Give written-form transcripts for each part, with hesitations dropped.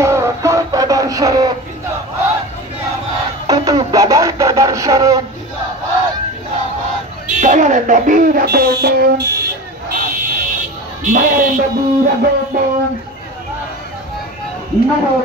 दरबार शरीफ कुतुब बाबार दरबार शरीफ दयाल नबीर गोविंद मेरे नबीर गोविंद नरो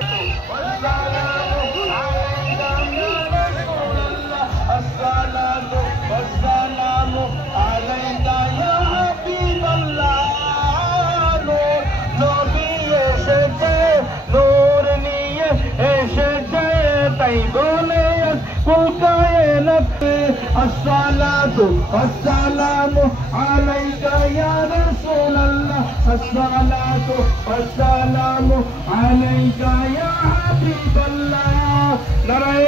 अस्सलातु वस्सलामु अलैका या रसूल अल्लाह अस्सलातु वस्सलामु अलैका या हबीब अल्लाह नारे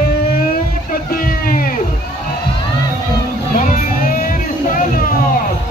तकबीर नारे रिसालत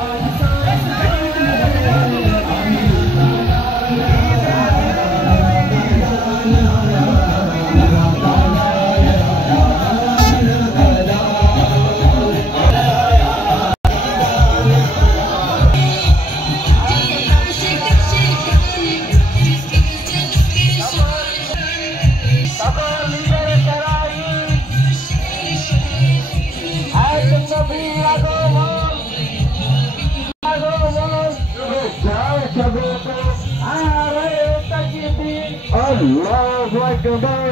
Allahu Akbar.